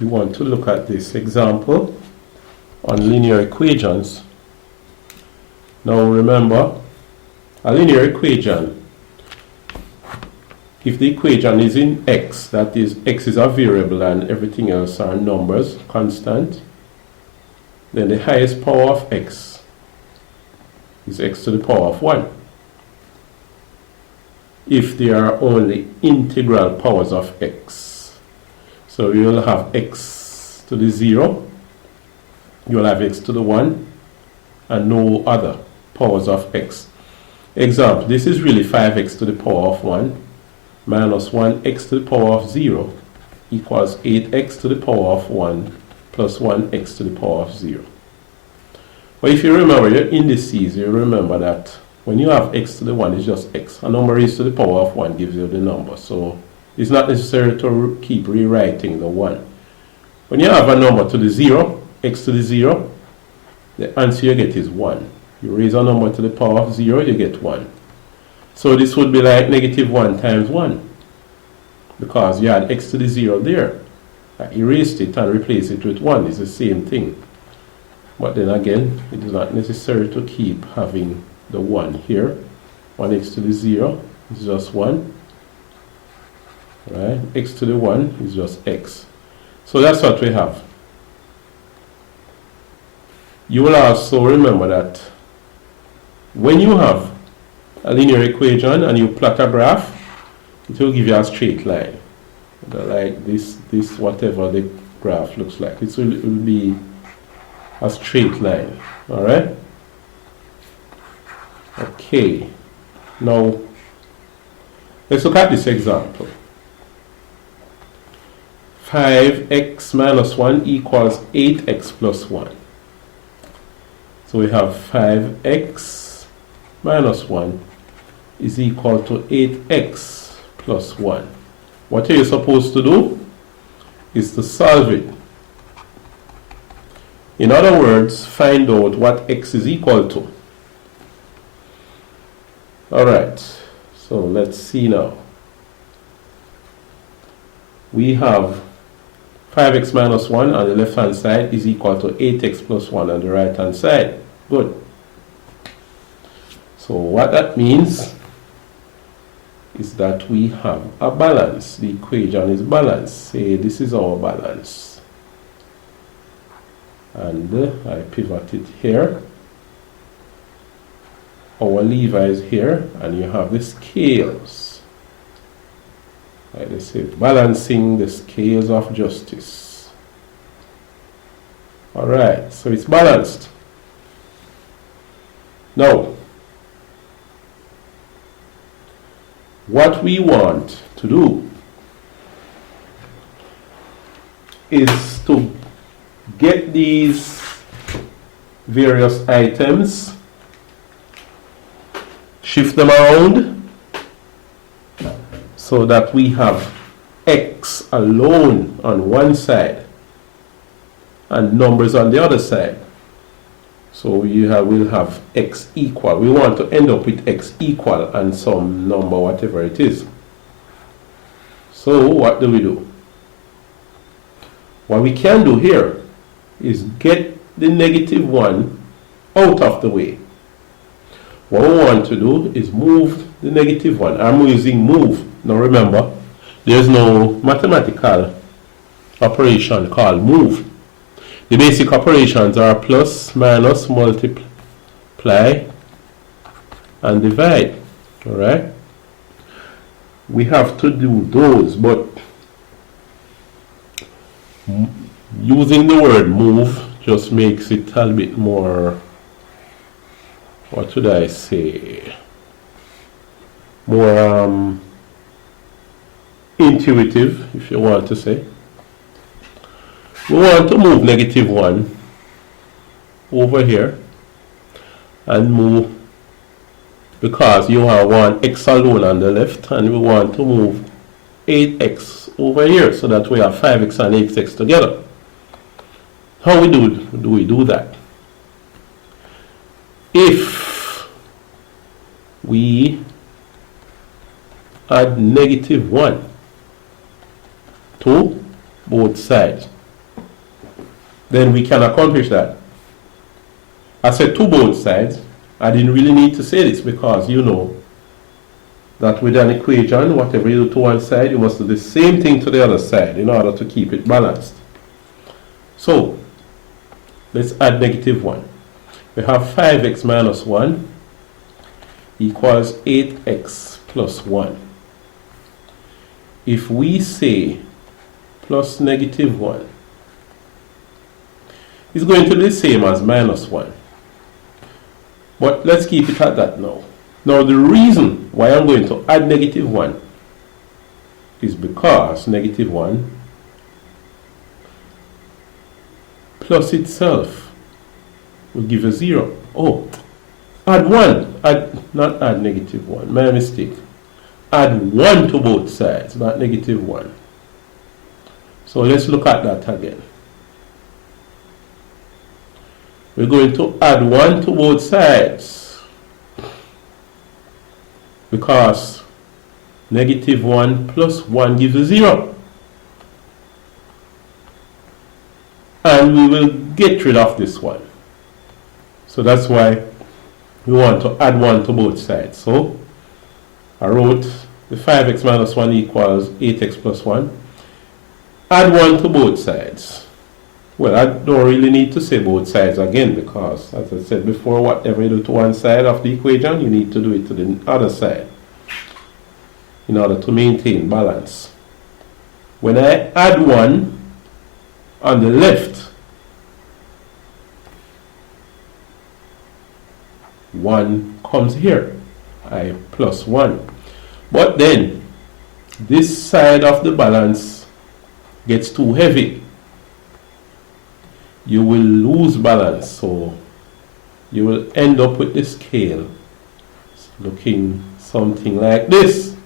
we want to look at this example on linear equations. Now remember, a linear equation, if the equation is in x, that is, x is a variable and everything else are numbers, constant, then the highest power of x is x to the power of 1. If there are only integral powers of x. So you will have x to the 0, you will have x to the 1, and no other powers of x. Example, this is really 5x to the power of 1 minus 1x to the power of 0 equals 8x to the power of 1 plus 1x to the power of 0. But if you remember your indices, you remember that when you have x to the 1, it's just x. A number raised to the power of 1 gives you the number. So it's not necessary to keep rewriting the 1. When you have a number to the 0, x to the 0, the answer you get is 1. You raise a number to the power of 0, you get 1. So this would be like negative 1 times 1. Because you had x to the 0 there. I erased it and replaced it with 1. It's the same thing. But then again, it is not necessary to keep having the 1 here. 1x to the 0 is just 1. Right? X to the 1 is just x. So that's what we have. You will also remember that when you have a linear equation and you plot a graph, it will give you a straight line. Like this whatever the graph looks like. It will be a straight line. Alright? Okay. Now, let's look at this example. 5x minus 1 equals 8x plus 1. So we have 5x minus 1 is equal to 8x plus 1. What are you supposed to do? Is to solve it. In other words, find out what x is equal to. Alright, so let's see now. We have 5x minus 1 on the left hand side is equal to 8x plus 1 on the right hand side. Good. So what that means is that we have a balance. The equation is balanced. Say this is our balance. And I pivot it here. Our lever is here, and you have the scales. Like they say, balancing the scales of justice. Alright, so it's balanced. Now, what we want to do is to get these various items, shift them around so that we have x alone on one side and numbers on the other side. So we'll have x equal. We want to end up with x equal and some number, whatever it is. So what do? What we can do here is get the negative 1 out of the way. What we want to do is move the negative 1. I'm using move. Now remember, there's no mathematical operation called move. The basic operations are plus, minus, multiply, and divide. Alright? We have to do those, but using the word move just makes it a little bit more, what should I say, more intuitive, if you want to say. We want to move negative 1 over here and move, because you have 1x alone on the left, and we want to move 8x over here so that we have 5x and 8x together. How do we do that? If we add negative 1 to both sides, then we can accomplish that. I said to both sides. I didn't really need to say this because you know that with an equation, whatever you do to one side, you must do the same thing to the other side in order to keep it balanced. So, let's add negative 1. We have 5x minus 1 equals 8x plus 1. If we say plus negative 1 is going to be the same as minus 1. But let's keep it at that now. Now the reason why I'm going to add negative 1 is because negative 1 plus itself will give a 0. Oh, add 1. Not add negative 1. My mistake. Add 1 to both sides, not negative 1. So let's look at that again. We're going to add 1 to both sides because negative 1 plus 1 gives a 0. And we will get rid of this one. So that's why we want to add 1 to both sides. So I wrote the 5x minus 1 equals 8x plus 1. Add 1 to both sides. Well, I don't really need to say both sides again because, as I said before, whatever you do to one side of the equation, you need to do it to the other side in order to maintain balance. When I add 1 on the left, 1 comes here, I plus 1. But then, this side of the balance gets too heavy. You will lose balance, so you will end up with the scale looking something like this.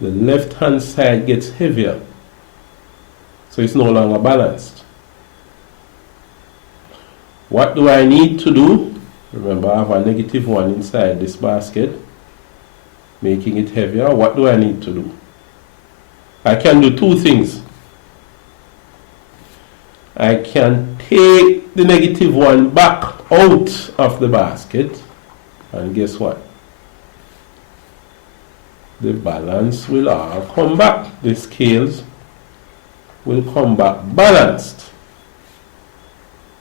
The left hand side gets heavier, so it's no longer balanced. What do I need to do? Remember, I have a negative 1 inside this basket, making it heavier. What do I need to do? I can do two things. I can take the negative 1 back out of the basket, and guess what? The balance will all come back. The scales will come back balanced.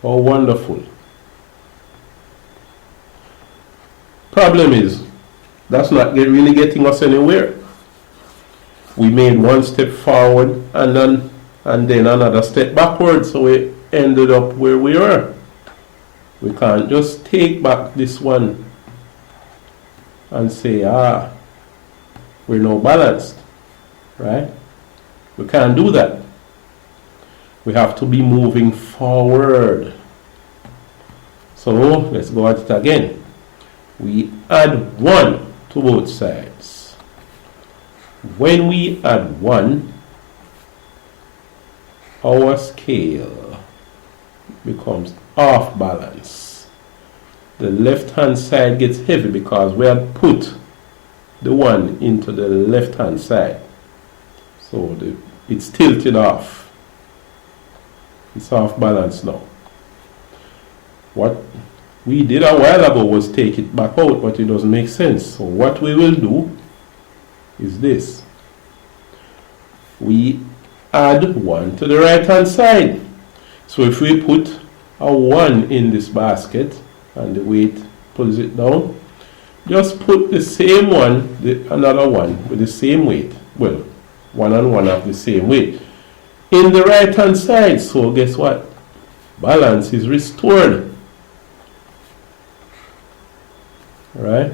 How wonderful. Problem is, that's not really getting us anywhere. We made one step forward and then another step backwards, so we ended up where we were. We can't just take back this one and say, we're now balanced, right? We can't do that. We have to be moving forward. So let's go at it again. We add 1 to both sides. When we add 1, our scale becomes off balance. The left hand side gets heavy because we have put the 1 into the left hand side. So it's tilted off. It's off balance now. What we did a while ago was take it back out, but it doesn't make sense. So what we will do is this. We add 1 to the right hand side. So if we put a 1 in this basket and the weight pulls it down, just put the same one, another 1 with the same weight. Well, 1 and 1 have the same weight in the right hand side. So guess what? Balance is restored. Right?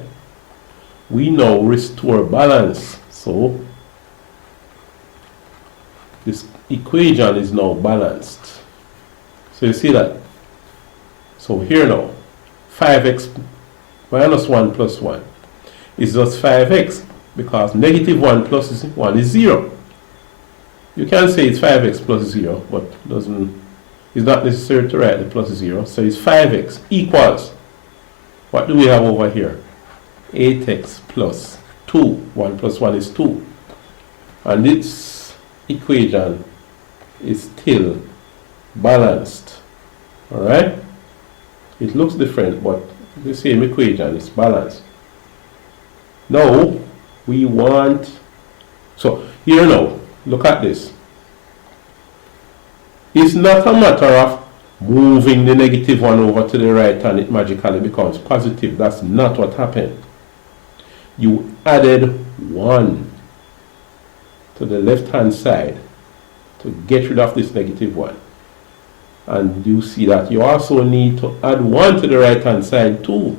We now restore balance. So this equation is now balanced. So you see that? So here now, 5x minus 1 plus 1 is just 5x because negative 1 plus 1 is 0. You can say it's 5x plus 0, but it's not necessary to write the plus 0. So it's 5x equals, what do we have over here? 8x plus 2. 1 plus 1 is 2. And this equation is still balanced. Alright? It looks different, but the same equation is balanced. Now, we want, so here now, look at this. It's not a matter of moving the negative 1 over to the right and it magically becomes positive. That's not what happened. You added 1 to the left hand side to get rid of this negative 1. And you see that you also need to add 1 to the right hand side too.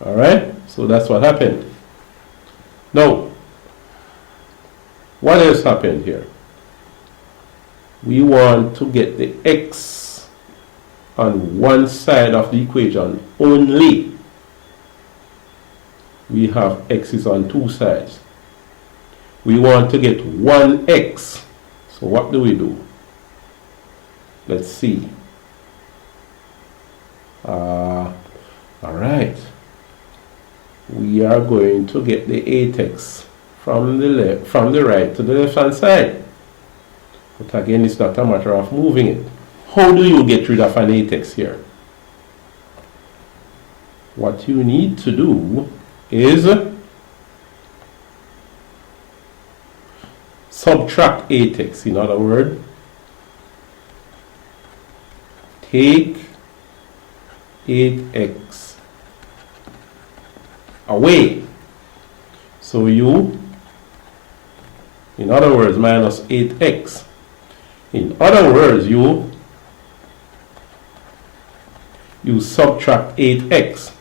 Alright? So that's what happened. Now, what else happened here? We want to get the x on one side of the equation only. We have x's on two sides. We want to get 1x. So what do? Let's see. Alright. We are going to get the 8x from the right to the left hand side. But again, it's not a matter of moving it. How do you get rid of an 8x here? What you need to do is subtract 8x. In other words, take 8x away. So you, in other words, minus 8x. In other words, you subtract 8x.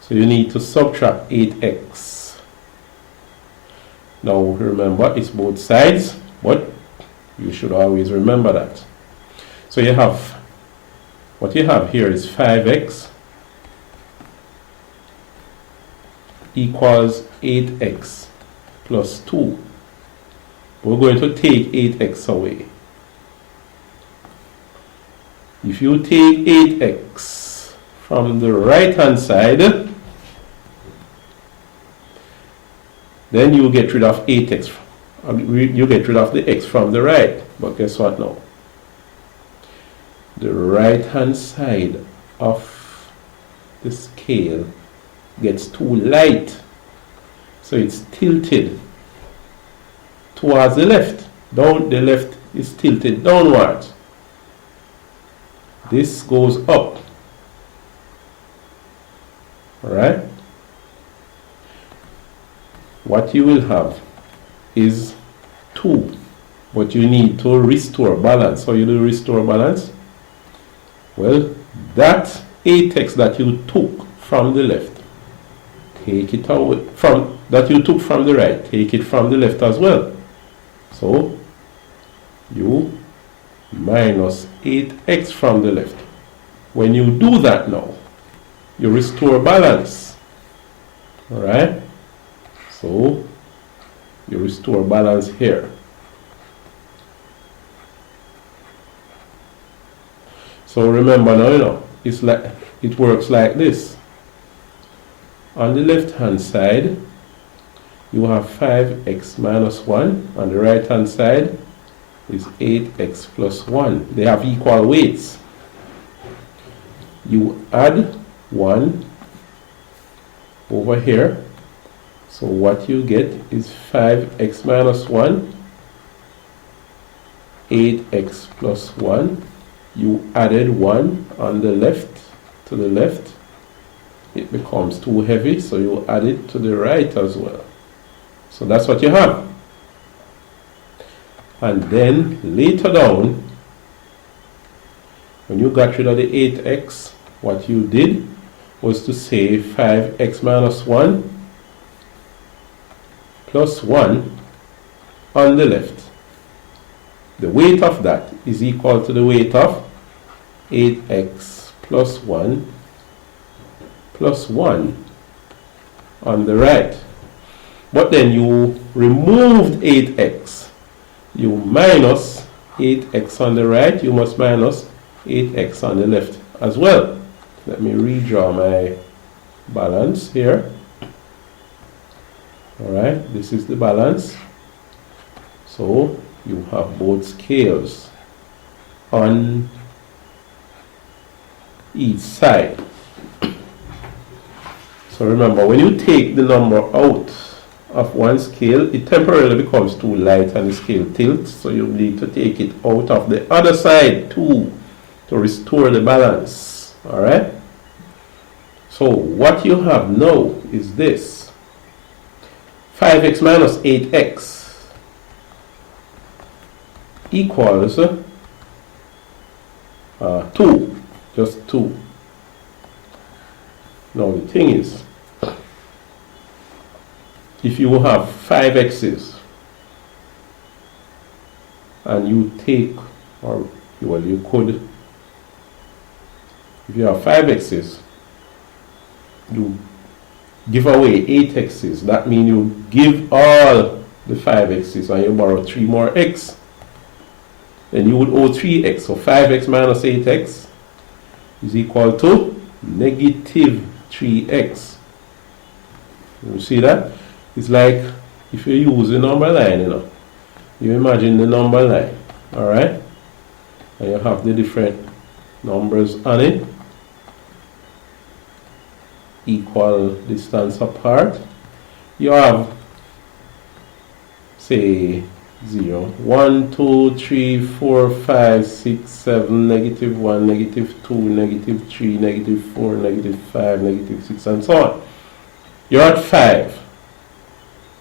So you need to subtract 8x. Now remember, it's both sides, but you should always remember that. So you have, what you have here is 5x equals 8x plus 2. We're going to take 8x away. If you take 8x from the right hand side, then you get rid of 8x. You get rid of the x from the right. But guess what now? The right hand side of the scale gets too light. So it's tilted towards the left. The left is tilted downwards. This goes up. Alright? What you will have is 2. But you need to restore balance. So you do restore balance. Well, that 8x that you took from the left, take it away from that you took from the right, take it from the left as well. So you minus 8x from the left. When you do that now, you restore balance. Alright? So you restore balance here. So remember now, it's like it works like this. On the left hand side, you have 5x minus 1. On the right hand side is 8x plus 1. They have equal weights. You add 1 over here. So what you get is 5x minus 1, 8x plus 1. You added 1 on the left, to the left. It becomes too heavy, so you add it to the right as well. So that's what you have. And then later down, when you got rid of the 8x, what you did was to say 5x minus 1 plus 1 on the left. The weight of that is equal to the weight of 8x plus 1 on the right. But then you removed 8x. You minus 8x on the right. You must minus 8x on the left as well. Let me redraw my balance here. Alright, this is the balance. So you have both scales. on each side. So remember, when you take the number out of one scale, it temporarily becomes too light and the scale tilts, so you need to take it out of the other side too to restore the balance. Alright? So what you have now is this: 5x minus 8x equals 2, just 2. Now the thing is, if you have 5 x's and you take, or well, you could, if you have 5 x's, you give away 8 x's. That means you give all the 5 x's and you borrow 3 more x. Then you would owe 3x. So 5x minus 8x is equal to negative 3x. You see that? It's like if you use the number line, you imagine the number line, alright? And you have the different numbers on it, equal distance apart. You have, say, 0, 1, 2, 3, 4, 5, 6, 7, negative 1, negative 2, negative 3, negative 4, negative 5, negative 6, and so on. You're at 5.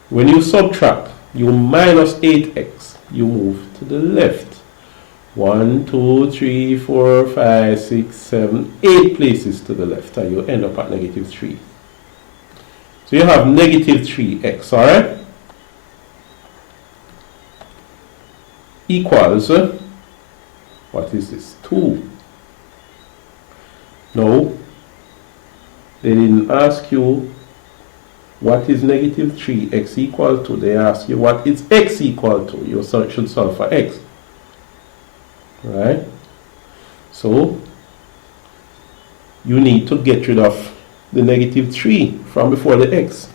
When you subtract, you minus 8x, you move to the left. 1, 2, 3, 4, 5, 6, 7, 8 places to the left, and you end up at negative 3. So you have negative 3x, alright? Equals, what is this? 2. No, they didn't ask you what is negative 3x equal to. They ask you what is x equal to. You should solve for x. Right? So, you need to get rid of the negative 3 from before the x.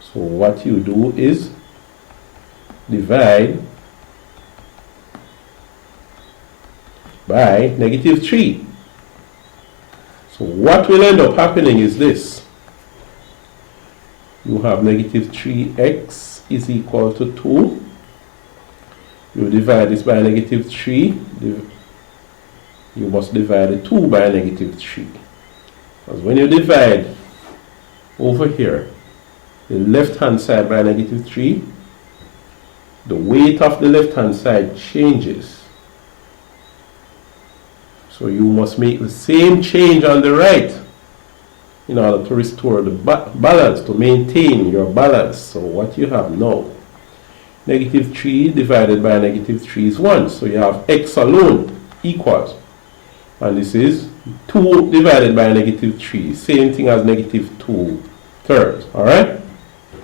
So what you do is divide by negative 3. So what will end up happening is this. You have negative 3x is equal to 2. You divide this by negative 3. You must divide the 2 by negative 3. Because when you divide over here, the left hand side by negative 3, the weight of the left hand side changes. So you must make the same change on the right in order to restore the balance, to maintain your balance. So what you have now, negative 3 divided by negative 3 is 1. So you have x alone equals, and this is 2 divided by negative 3, same thing as negative 2 thirds. Alright?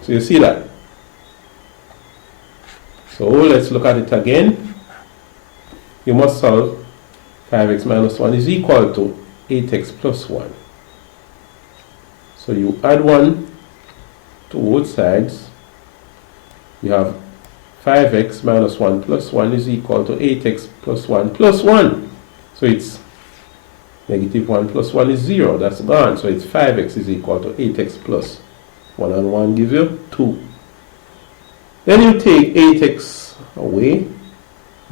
So you see that? So let's look at it again. You must solve 5x minus 1 is equal to 8x plus 1. So you add 1 to both sides. You have 5x minus 1 plus 1 is equal to 8x plus 1 plus 1. So it's negative 1 plus 1 is 0. That's gone. So it's 5x is equal to 8x plus 1, and 1 gives you 2. Then you take 8x away.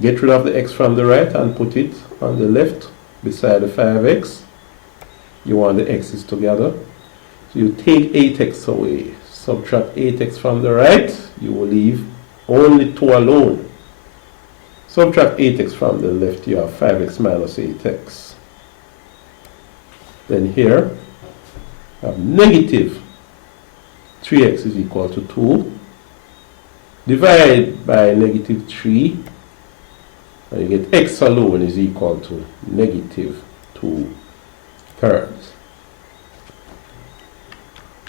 Get rid of the x from the right and put it on the left beside the 5x. You want the x's together. So you take 8x away. Subtract 8x from the right. You will leave only 2 alone. Subtract 8x from the left. You have 5x minus 8x. Then here, you have negative 3x is equal to 2. Divide by negative 3. And you get x alone is equal to negative 2 thirds.